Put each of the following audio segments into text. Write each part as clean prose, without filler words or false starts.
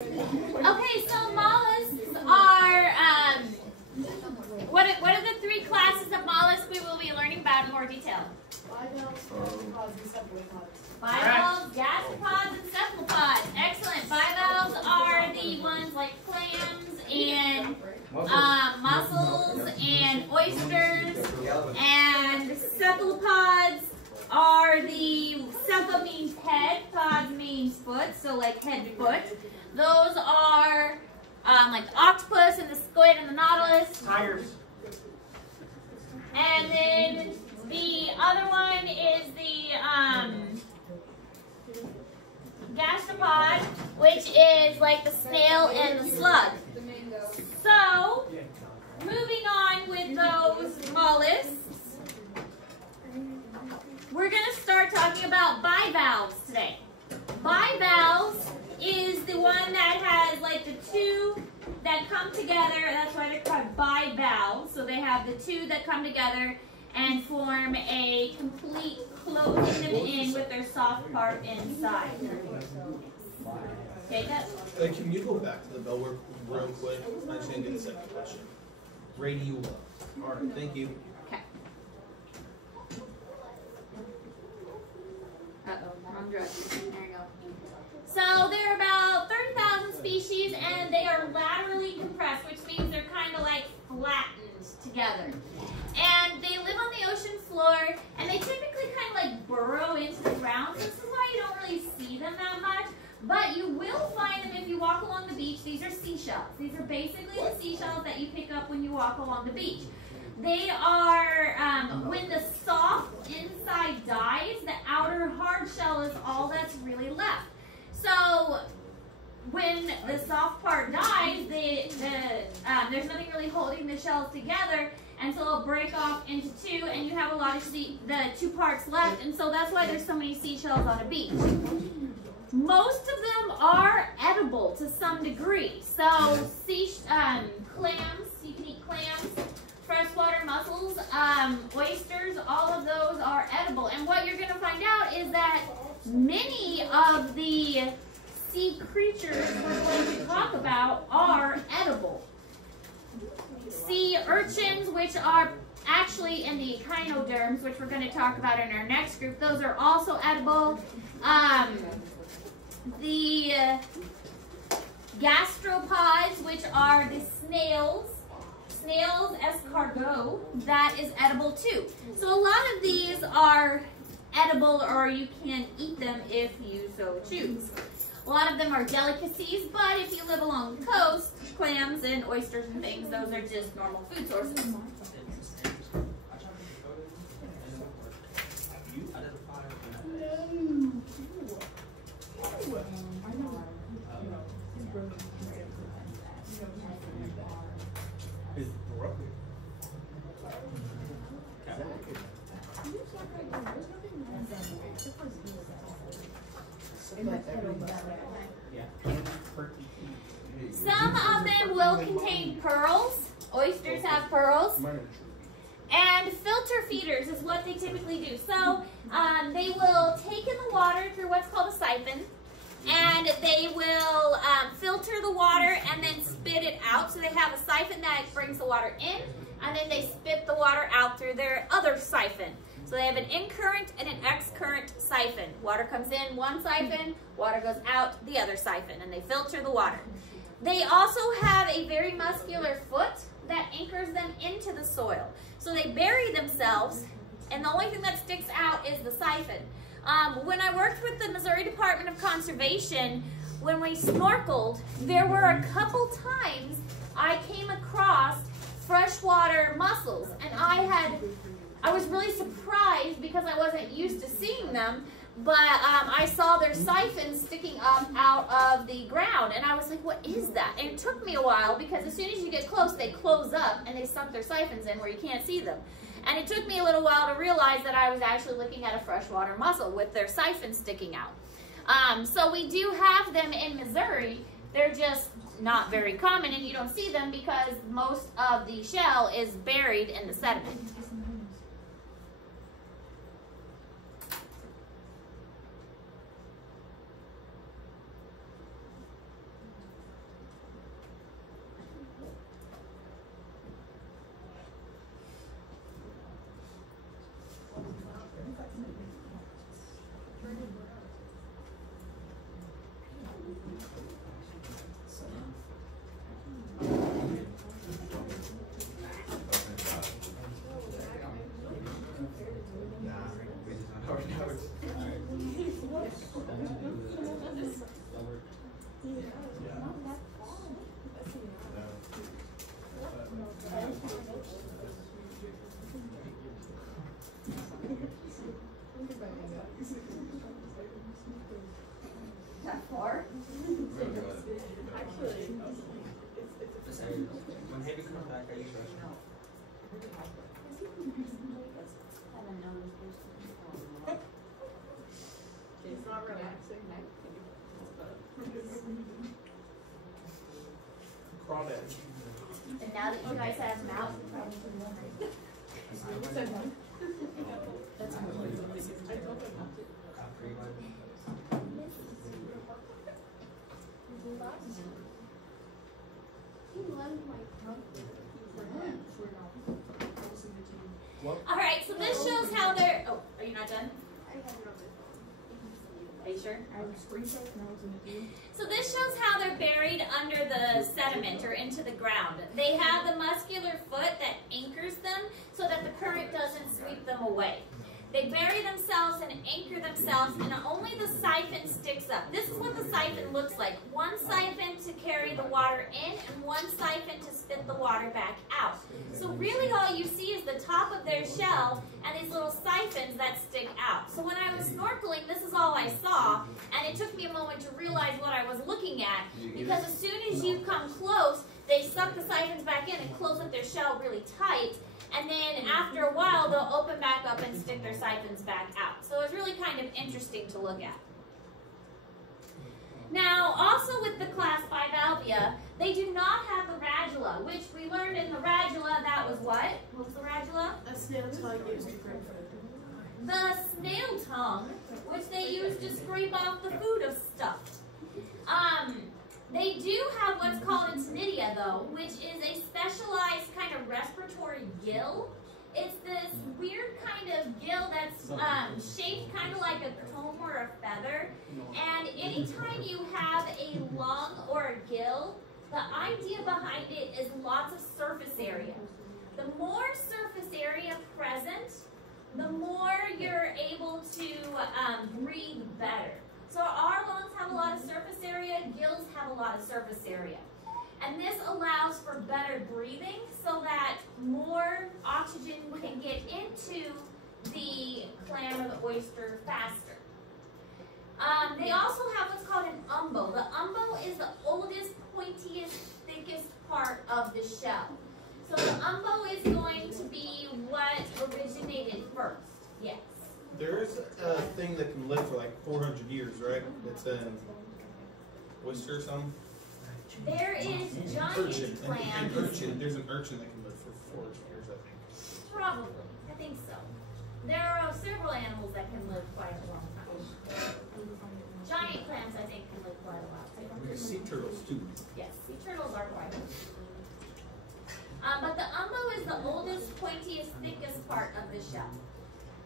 Okay, so mollusks are, what are the three classes of mollusks we will be learning about in more detail? Bivalves, gastropods, and cephalopods. Excellent. Bivalves are the ones like clams and mussels and oysters, and cephalopods are the cepha means head, pods means foot, so like head foot. Those are like the octopus and the squid and the nautilus. Tigers. And then the other one is the gastropod, which is like the snail and the slug. So, moving on with those mollusks, we're going to start talking about bivalves today. Bivalves is the one that has like the two that come together. That's why they're called bivalves. So they have the two that come together and form a complete closing them in with their soft part inside. Okay, can you go back to the bell work real quick? I just didn't get the second question. Radiola. All right, thank you. Okay. Uh-oh, wrong direction. There you go. So there are about 30,000 species, and they are laterally compressed, which means they're kind of like flattened together. And they live on the ocean floor, and they typically kind of like burrow into the ground. So this is why you don't really see them that much. But you will find them if you walk along the beach. These are seashells. These are basically the seashells that you pick up when you walk along the beach. They are, when the soft inside dies, the outer hard shell is all that's really left. So when the soft part dies, there's nothing really holding the shells together, and so it'll break off into two, and you have a lot of the two parts left, and so that's why there's so many seashells on a beach. Most of them are edible to some degree. So clams, you can eat clams, freshwater mussels, oysters, all of those are edible. And what you're going to find out is that many of the sea creatures we're going to talk about are edible. Sea urchins, which are actually in the echinoderms, which we're going to talk about in our next group, those are also edible. The gastropods, which are the snails escargot, that is edible too. So a lot of these are edible, or you can eat them if you so choose. A lot of them are delicacies, but if you live along the coast, clams and oysters and things, those are just normal food sources. Some of them will contain pearls. Oysters have pearls. And filter feeders is what they typically do. So they will take in the water through what's called a siphon, and they will filter the water and then spit it out. So they have a siphon that brings the water in, and then they spit the water out through their other siphon. So they have an in-current and an ex-current siphon. Water comes in one siphon, water goes out the other siphon, and they filter the water. They also have a very muscular foot that anchors them into the soil. So they bury themselves, and the only thing that sticks out is the siphon. When I worked with the Missouri Department of Conservation, when we snorkeled, there were a couple times I came across freshwater mussels, and I was really surprised because I wasn't used to seeing them, but I saw their siphons sticking up out of the ground, and I was like, what is that? And it took me a while because as soon as you get close, they close up and they sunk their siphons in where you can't see them. And it took me a little while to realize that I was actually looking at a freshwater mussel with their siphons sticking out. So we do have them in Missouri. They're just not very common, and you don't see them because most of the shell is buried in the sediment. It's not relaxing. Crawdad. And now that you guys have mouth, all right, so this shows how they're, oh, are you not done? Are you sure? So this shows how they're buried under the sediment or into the ground. They have the muscular foot that anchors them so that the current doesn't sweep them away. They bury themselves and anchor themselves, and only the siphon sticks up. This is what the siphon looks like. One siphon to carry the water in, and one siphon to spit the water back out. So really all you see is the top of their shell and these little siphons that stick out. So when I was snorkeling, this is all I saw, and it took me a moment to realize what I was looking at, because as soon as you come close, they suck the siphons back in and close up their shell really tight. And then after a while, they'll open back up and stick their siphons back out. So it's really kind of interesting to look at. Now, also with the class Bivalvia, they do not have the radula, which we learned in the radula, that was what? What was the radula? A snail tongue used to bring food. The snail tongue, which they use to scrape off the food of stuff. They do have what's called a cnidia, though, which is a specialized kind of respiratory gill. It's this weird kind of gill that's shaped kind of like a comb or a feather. And anytime you have a lung or a gill, the idea behind it is lots of surface area. The more surface area present, the more you're able to breathe better. So our lungs have a lot of surface area, gills have a lot of surface area. And this allows for better breathing so that more oxygen can get into the clam or the oyster faster. They also have what's called an umbo. The umbo is the oldest, pointiest, thickest part of the shell. So the umbo is going to be what originated first. Yes. There is a thing that can live for like 400 years, right? It's an oyster or something. There is giant Urchin. clams. An urchin. There's an urchin that can live for 400 years, I think. Probably. I think so. There are several animals that can live quite a long time. Giant clams, I think, can live quite a while. There's sea turtles too. Yes, sea turtles are quite old. But the umbo is the oldest, pointiest, thickest part of the shell.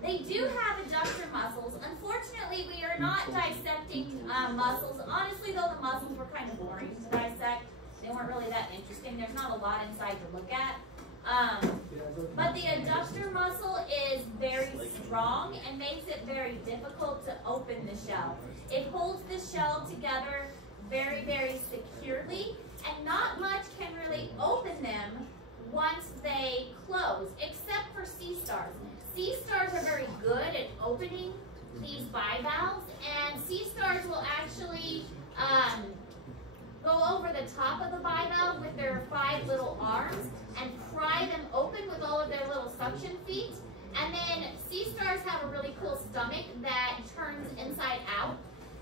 They do have adductor muscles. Unfortunately, we are not dissecting muscles. Honestly, though, the muscles were kind of boring to dissect. They weren't really that interesting. There's not a lot inside to look at. But the adductor muscle is very strong and makes it very difficult to open the shell. It holds the shell together very, very securely, and not much can really open them once they close, except for sea stars. Sea stars are very good at opening these bivalves, and sea stars will actually go over the top of the bivalve with their 5 little arms and pry them open with all of their little suction feet. And then sea stars have a really cool stomach that turns inside out.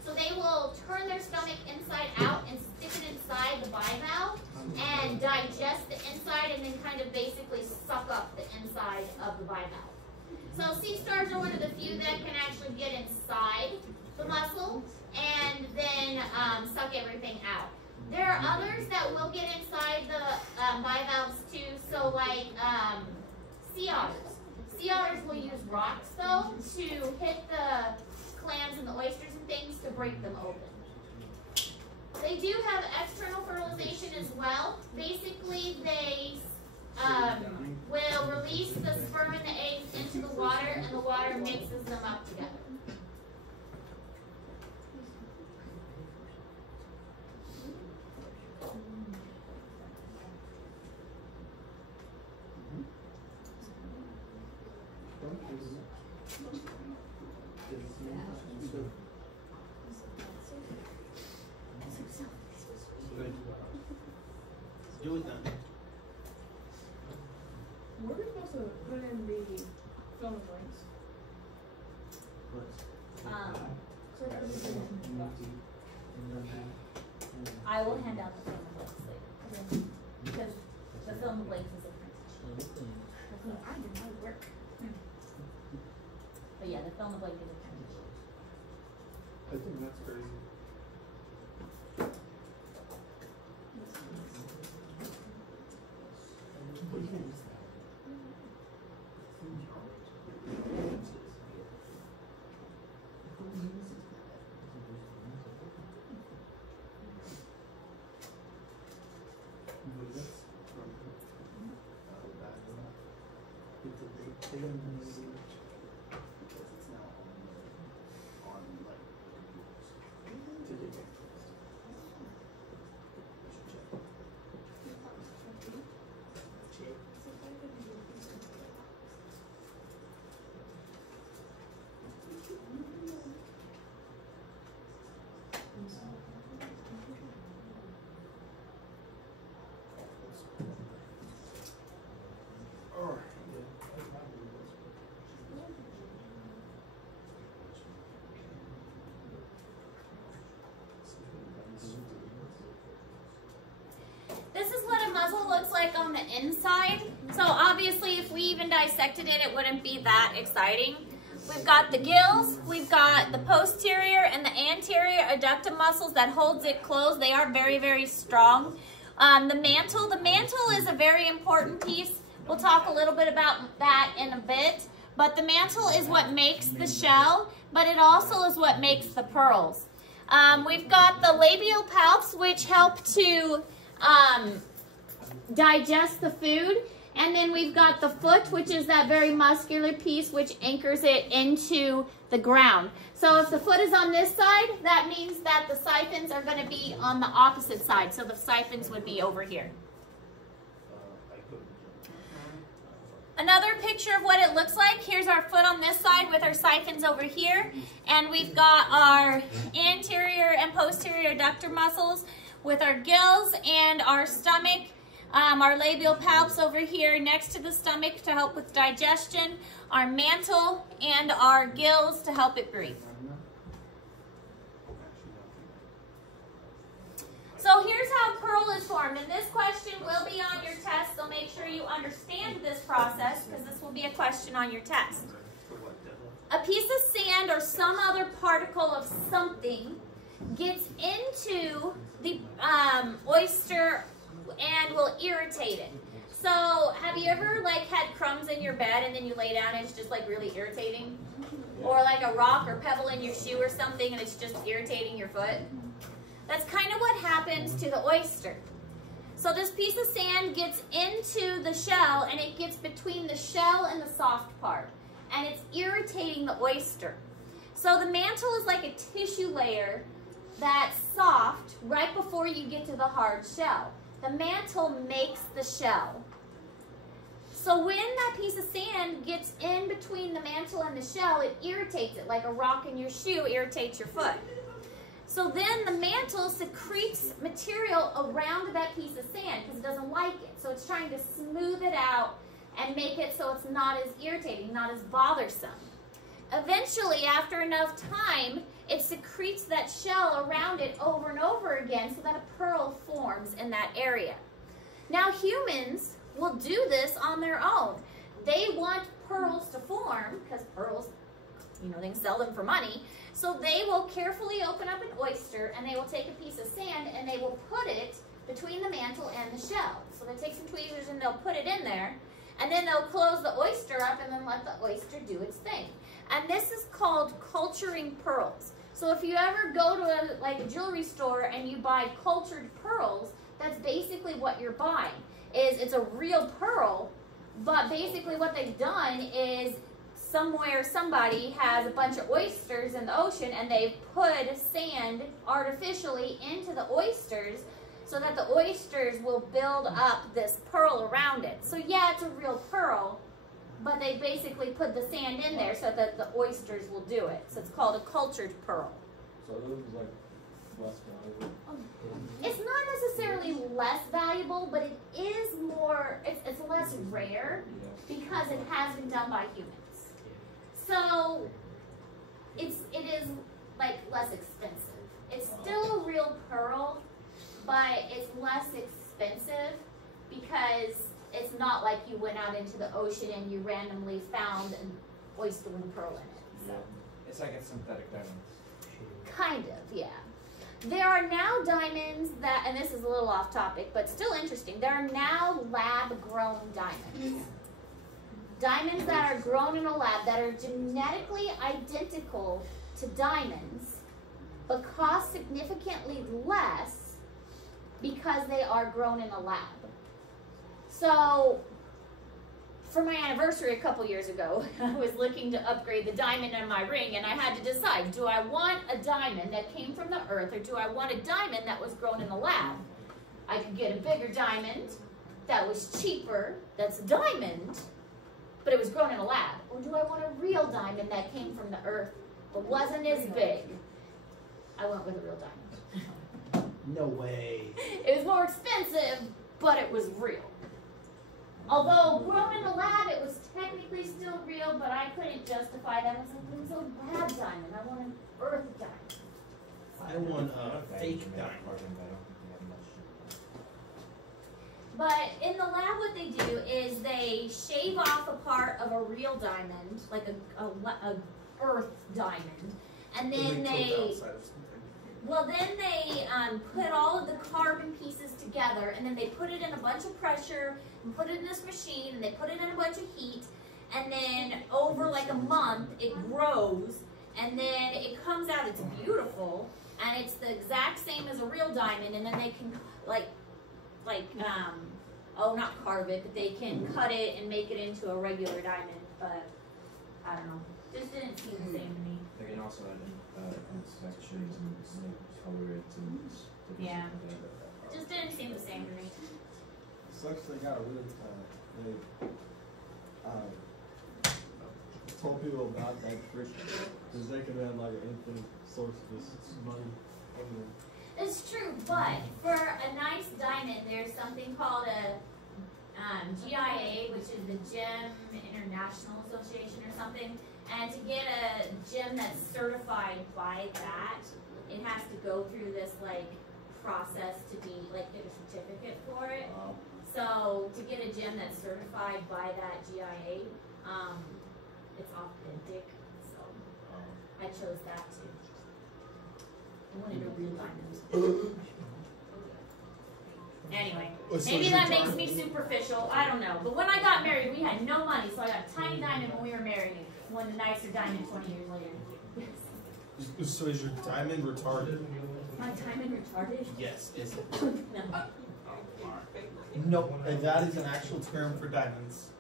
So they will turn their stomach inside out and stick it inside the bivalve and digest the inside and then kind of basically suck up the inside of the bivalve. So sea stars are one of the few that can actually get inside the muscle and then suck everything out. There are others that will get inside the bivalves too, so like sea otters. Sea otters will use rocks though to hit the clams and the oysters and things to break them open. They do have external fertilization as well. Basically, they will release the sperm and the eggs into the water, and the water mixes them up together. Do it then. fill in the blanks. I will hand out the fill in the blanks later. Because the fill in the blanks is a transition. I did my work. But yeah, the fill in the blank is a transition. I think that's crazy. This is what a muzzle looks like on the inside. So obviously if we even dissected it, it wouldn't be that exciting. We've got the gills, we've got the posterior and the anterior adductor muscles that holds it closed. They are very, very strong. The mantle is a very important piece. We'll talk a little bit about that in a bit. But the mantle is what makes the shell, but it also is what makes the pearls. We've got the labial palps, which help to digest the food. And then we've got the foot, which is that very muscular piece which anchors it into the ground. So if the foot is on this side, that means that the siphons are going to be on the opposite side. So the siphons would be over here. Another picture of what it looks like. Here's our foot on this side with our siphons over here. And we've got our anterior and posterior adductor muscles with our gills and our stomach. Our labial palps over here next to the stomach to help with digestion, our mantle, and our gills to help it breathe. So here's how a pearl is formed, and this question will be on your test, so make sure you understand this process because this will be a question on your test. A piece of sand or some other particle of something gets into the oyster and will irritate it. So have you ever like had crumbs in your bed and then you lay down and it's just like really irritating? Or like a rock or pebble in your shoe or something and it's just irritating your foot? That's kind of what happens to the oyster. So this piece of sand gets into the shell and it gets between the shell and the soft part. And it's irritating the oyster. So the mantle is like a tissue layer that's soft right before you get to the hard shell. The mantle makes the shell. So when that piece of sand gets in between the mantle and the shell, it irritates it, like a rock in your shoe irritates your foot. So then the mantle secretes material around that piece of sand because it doesn't like it. So it's trying to smooth it out and make it so it's not as irritating, not as bothersome. Eventually, after enough time, it secretes that shell around it over and over again so that a pearl forms in that area. Now humans will do this on their own. They want pearls to form because pearls, you know, they can sell them for money. So they will carefully open up an oyster and they will take a piece of sand and they will put it between the mantle and the shell. So they take some tweezers and they'll put it in there and then they'll close the oyster up and then let the oyster do its thing. And this is called culturing pearls. So if you ever go to a jewelry store and you buy cultured pearls, that's basically what you're buying. It's a real pearl, but basically what they've done is somewhere somebody has a bunch of oysters in the ocean and they've put sand artificially into the oysters so that the oysters will build up this pearl around it. So yeah, it's a real pearl, but they basically put the sand in there so that the oysters will do it. So it's called a cultured pearl. So it looks like less valuable. It's not necessarily less valuable, but it is more, it's less rare because it has been done by humans. So it is like less expensive. It's still a real pearl, but it's less expensive because it's not like you went out into the ocean and you randomly found an oyster with a pearl in it. So. It's like a synthetic diamond. Kind of, yeah. There are now diamonds that, and this is a little off topic, but still interesting. There are now lab-grown diamonds. Diamonds that are grown in a lab that are genetically identical to diamonds, but cost significantly less because they are grown in a lab. So, for my anniversary a couple years ago, I was looking to upgrade the diamond in my ring, and I had to decide, do I want a diamond that came from the earth, or do I want a diamond that was grown in a lab? I could get a bigger diamond that was cheaper, that's a diamond, but it was grown in a lab. Or do I want a real diamond that came from the earth, but wasn't as big? I went with a real diamond. No way. It was more expensive, but it was real. Although grown in a lab, it was technically still real, but I couldn't justify that. I was like, it was a lab diamond. I want an earth diamond. I want a fake diamond. But in the lab, what they do is they shave off a part of a real diamond, like a earth diamond, and then they put all of the carbon pieces together, and then they put it in a bunch of pressure and put it in this machine, and they put it in a bunch of heat, and then over like a month it grows, and then it comes out. It's beautiful, and it's the exact same as a real diamond, and then they can not carve it, but they can cut it and make it into a regular diamond. But I don't know, just didn't seem the same to me. They can also add inspections and color it and yeah, just didn't seem the same to me. Sucks they got rid of they told people about that first because they could have like an infinite source of this money. It's true, but for a nice diamond, there's something called a GIA, which is the Gem International Association or something. And to get a gem that's certified by that, it has to go through this like process to be like get a certificate for it. So to get a gem that's certified by that GIA, it's authentic. So I chose that too. I wanted a real diamond. Anyway, maybe that makes me superficial. I don't know. But when I got married, we had no money, so I got a tiny diamond when we were married. Won a nicer diamond 20 years later. So is your diamond retarded? My diamond retarded? Yes, is it? No. No, that is an actual term for diamonds.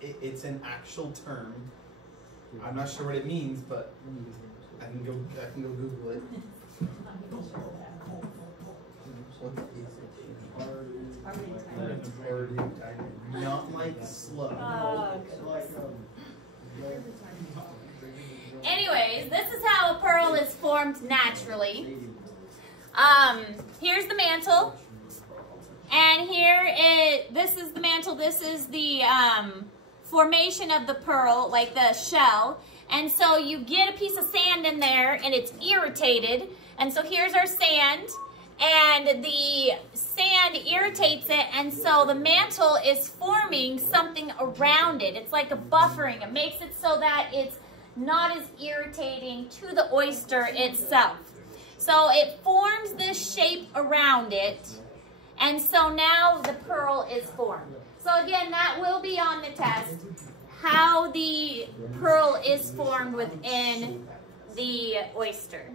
It's an actual term. I'm not sure what it means, but I can go Google it. Not like slow. Anyways, this is how a pearl is formed naturally. Here's the mantle. And this is the mantle, this is the formation of the pearl, like the shell. And so you get a piece of sand in there and it's irritated. And so here's our sand. And the sand irritates it, and so the mantle is forming something around it. It's like a buffering. It makes it so that it's not as irritating to the oyster itself. So it forms this shape around it, and so now the pearl is formed. So again, that will be on the test, how the pearl is formed within the oyster.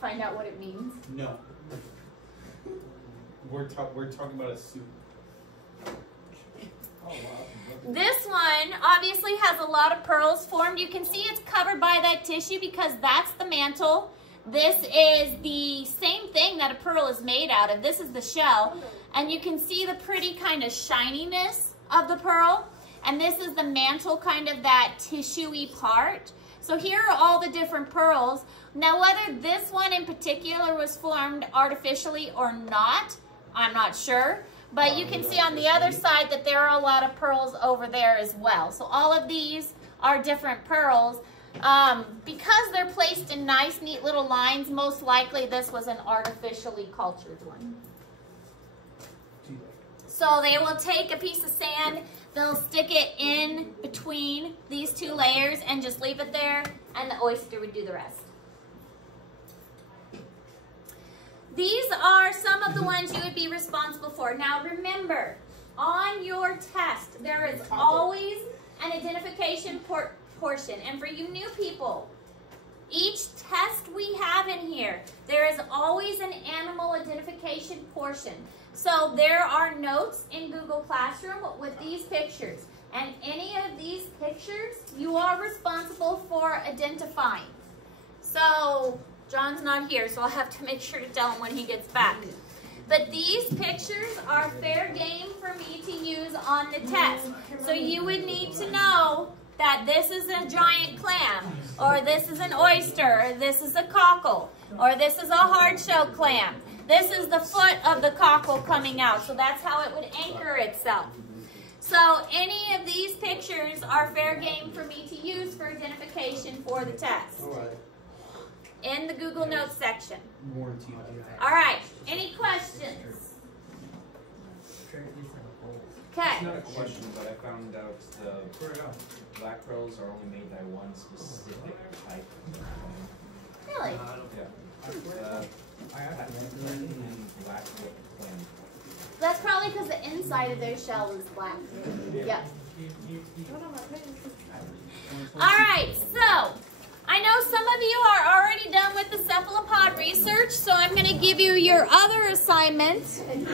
Find out what it means? No. We're talking about a soup. This one obviously has a lot of pearls formed. You can see it's covered by that tissue because that's the mantle. This is the same thing that a pearl is made out of. This is the shell. And you can see the pretty kind of shininess of the pearl. And this is the mantle, kind of that tissue-y part. So here are all the different pearls. Now whether this one in particular was formed artificially or not, I'm not sure. But you can see on the other side that there are a lot of pearls over there as well. So all of these are different pearls. Because they're placed in nice, neat little lines, most likely this was an artificially cultured one. So they will take a piece of sand, they'll stick it in between these two layers and just leave it there, and the oyster would do the rest. These are some of the ones you would be responsible for. Now remember, on your test, there is always an identification portion. And for you new people, each test we have in here, there is always an animal identification portion. So there are notes in Google Classroom with these pictures. And any of these pictures, you are responsible for identifying. So John's not here, so I'll have to make sure to tell him when he gets back. But these pictures are fair game for me to use on the test. So you would need to know that this is a giant clam, or this is an oyster, or this is a cockle, or this is a hard-shell clam. This is the foot of the cockle coming out, so that's how it would anchor itself. So any of these pictures are fair game for me to use for identification for the test. In the Google Notes section. All right, any questions? Okay. It's not a question, but I found out the black pearls are only made by one specific type of clam. Really? Yeah. Black clam. That's probably because the inside of their shell is black. Yep. All right, so I know some of you are already done with the cephalopod research, so I'm going to give you your other assignment.